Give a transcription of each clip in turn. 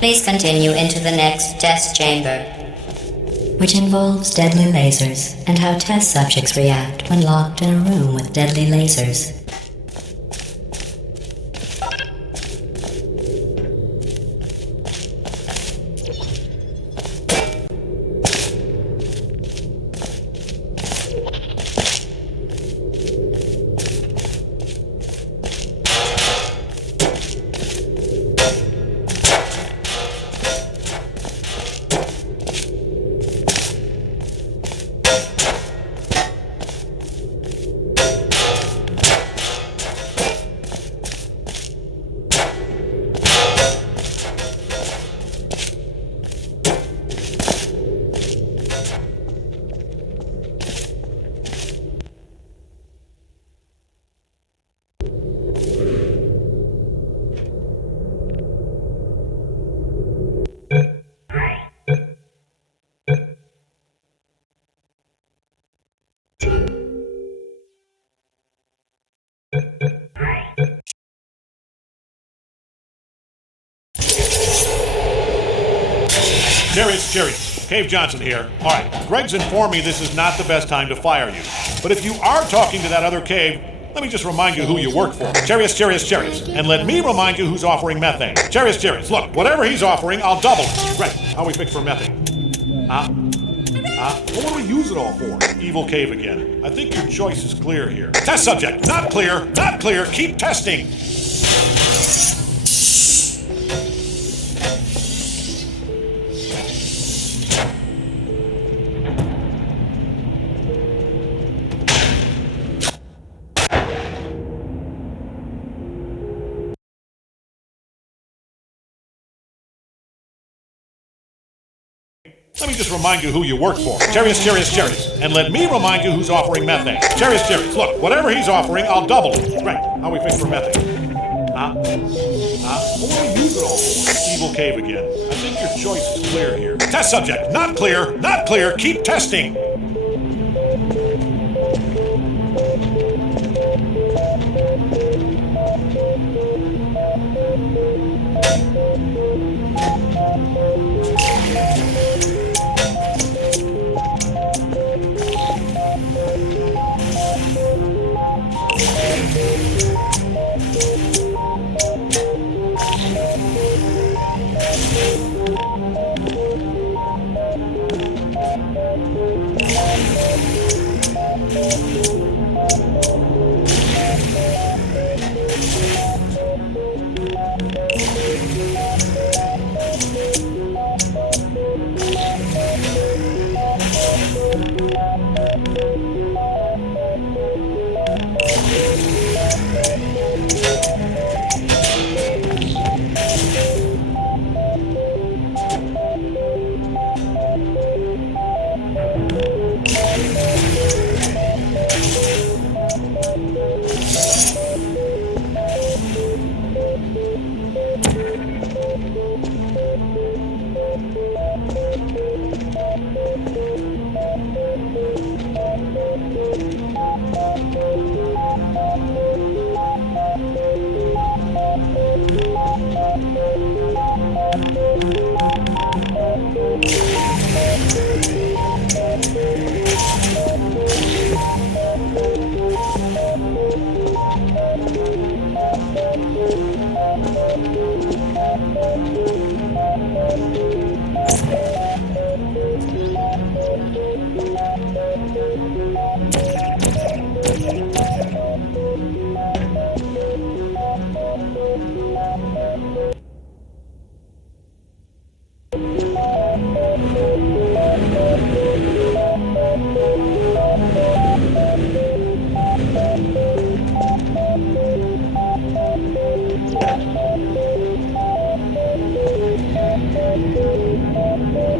Please continue into the next test chamber, which involves deadly lasers and how test subjects react when locked in a room with deadly lasers. Jerry, Cave Johnson here. All right, Greg's informed me this is not the best time to fire you. But if you are talking to that other cave, let me just remind you who you work for. Charius. And let me remind you who's offering methane. Charius. Look, whatever he's offering, I'll double it. Greg, how we fix for methane? What do we use it all for? Evil cave again. I think your choice is clear here. Test subject, not clear, keep testing. Let me just remind you who you work for. Charius. And let me remind you who's offering methane. Charius. Look, whatever he's offering, I'll double it. Right, how we fix for methane? What do we use it all for? Evil cave again. I think your choice is clear here. Test subject, not clear, keep testing.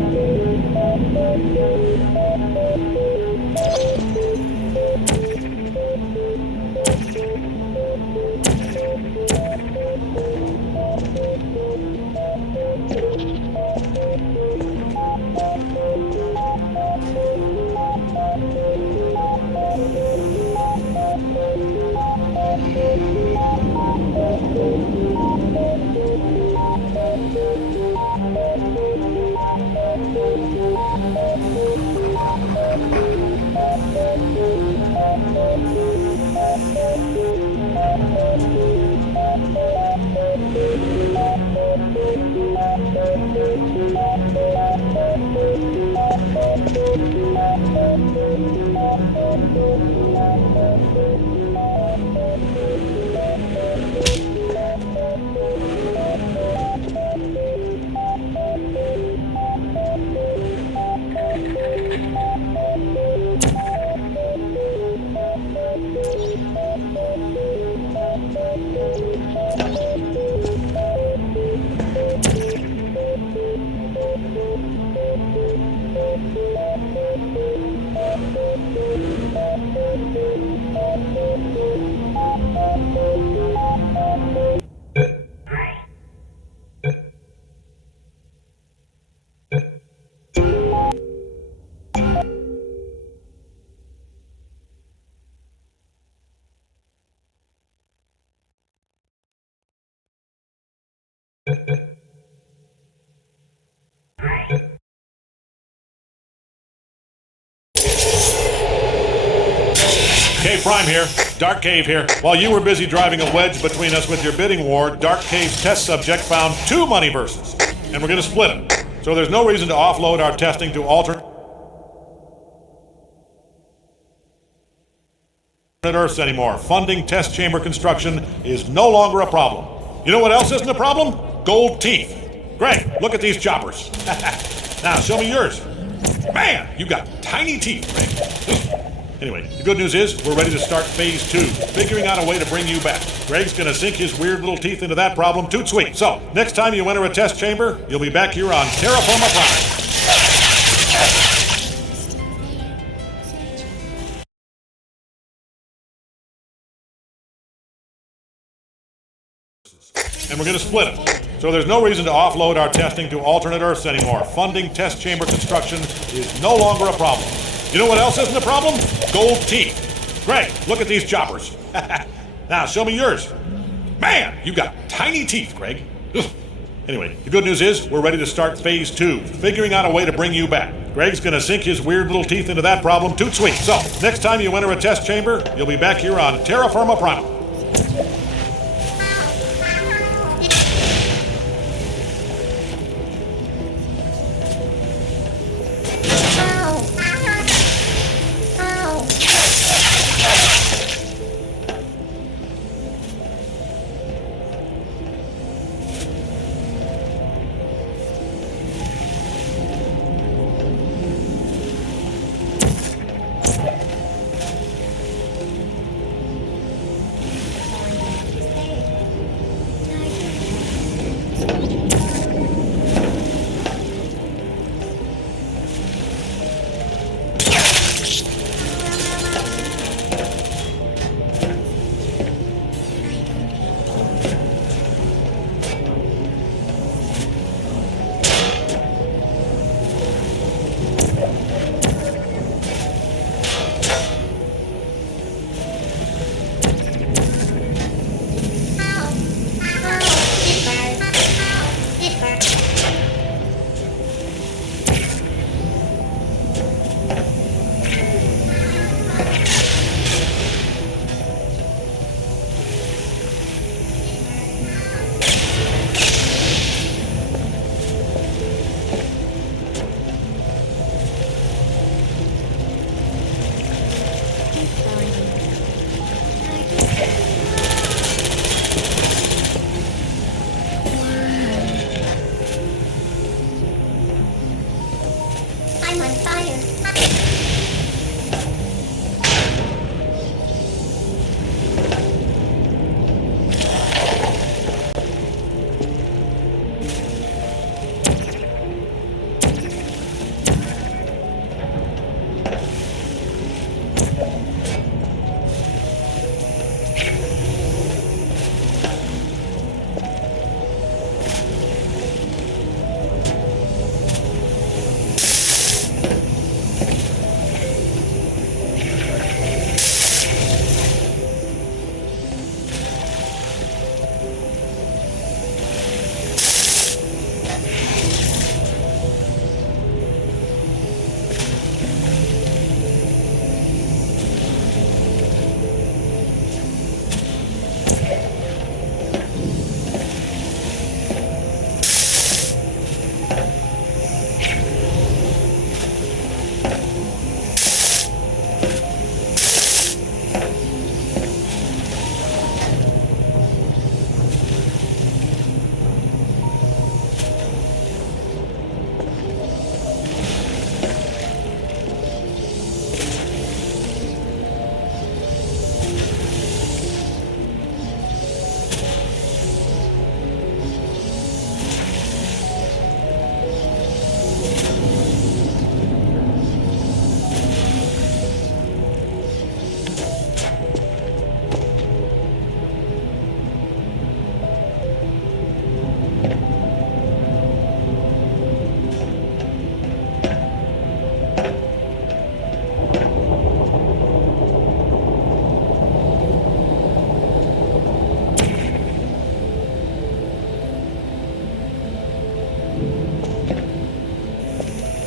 Cave Prime here. Dark Cave here. While you were busy driving a wedge between us with your bidding war, Dark Cave's test subject found 2 money verses. And we're going to split them. So there's no reason to offload our testing to alternate Earths anymore. Funding test chamber construction is no longer a problem. You know what else isn't a problem? Gold teeth. Greg, look at these choppers. Now, show me yours. Man, you got tiny teeth, Greg. Anyway, the good news is we're ready to start phase 2, figuring out a way to bring you back. Greg's gonna sink his weird little teeth into that problem toot sweet. So, next time you enter a test chamber, you'll be back here on Terra Firma Prime. And we're going to split them. So there's no reason to offload our testing to alternate Earths anymore. Funding test chamber construction is no longer a problem. You know what else isn't a problem? Gold teeth. Greg, look at these choppers. Now, show me yours. Man, you got tiny teeth, Greg. Anyway, the good news is we're ready to start phase 2, figuring out a way to bring you back. Greg's going to sink his weird little teeth into that problem toot sweet. So, next time you enter a test chamber, you'll be back here on Terra Firma Prime.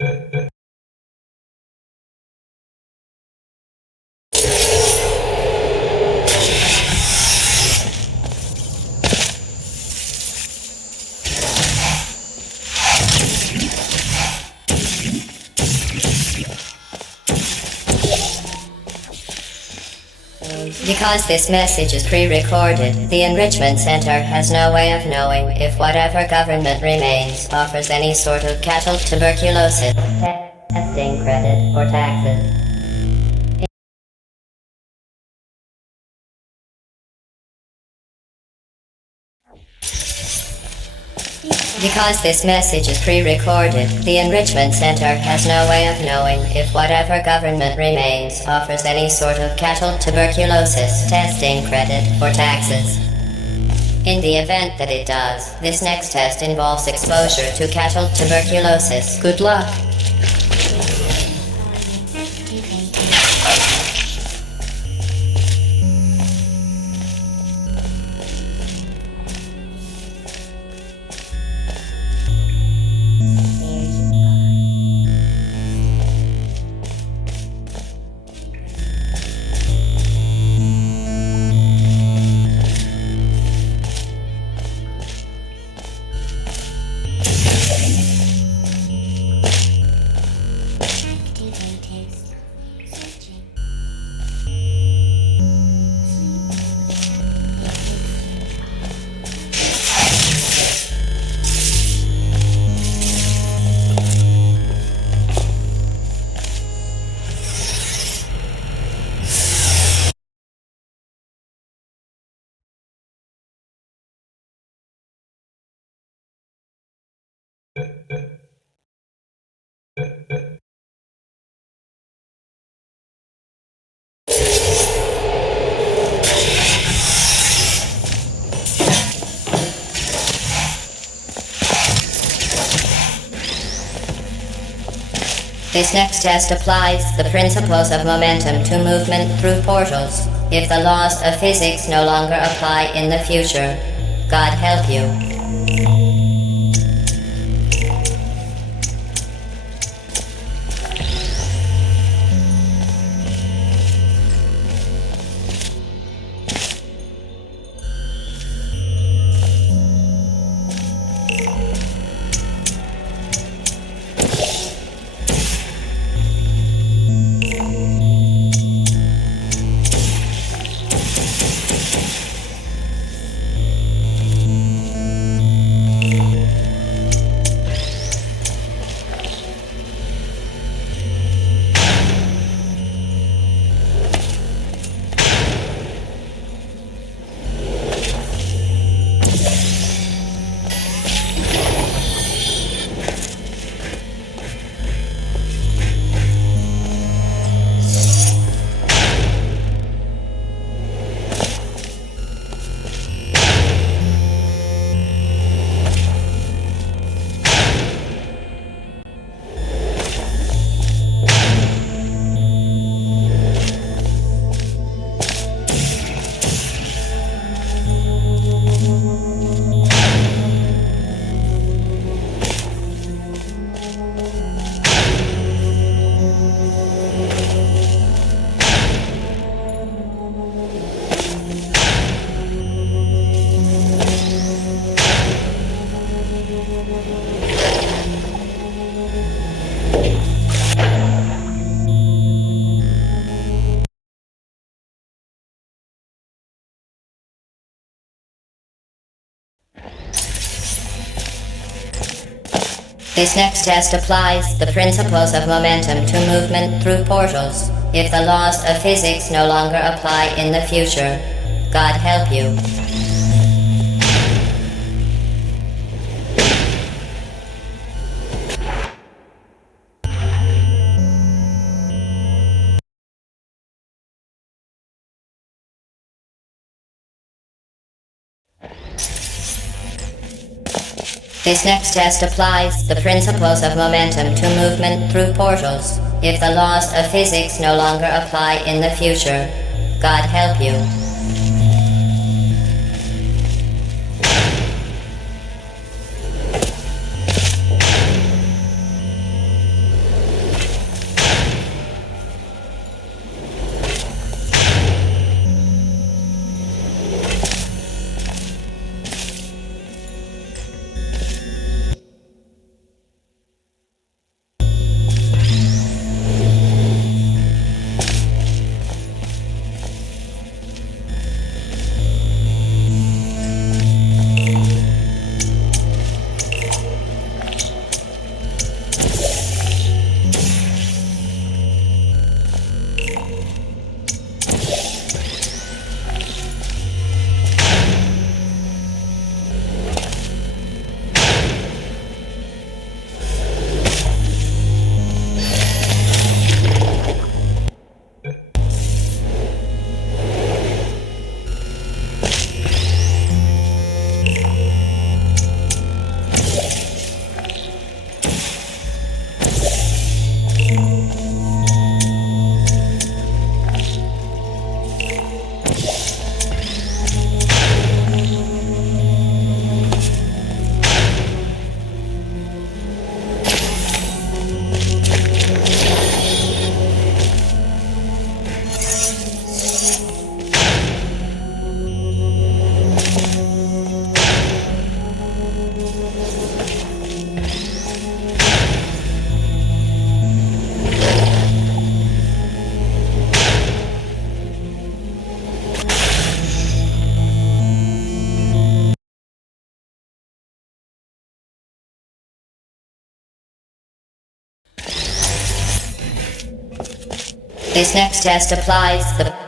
Because this message is pre-recorded, the Enrichment Center has no way of knowing if whatever government remains offers any sort of cattle tuberculosis testing credit or taxes. Because this message is pre-recorded, the Enrichment Center has no way of knowing if whatever government remains offers any sort of cattle tuberculosis testing credit or taxes. In the event that it does, this next test involves exposure to cattle tuberculosis. Good luck. This next test applies the principles of momentum to movement through portals. If the laws of physics no longer apply in the future, God help you. This next test applies the principles of momentum to movement through portals. If the laws of physics no longer apply in the future, God help you. This next test applies the principles of momentum to movement through portals. If the laws of physics no longer apply in the future, God help you. This next test applies the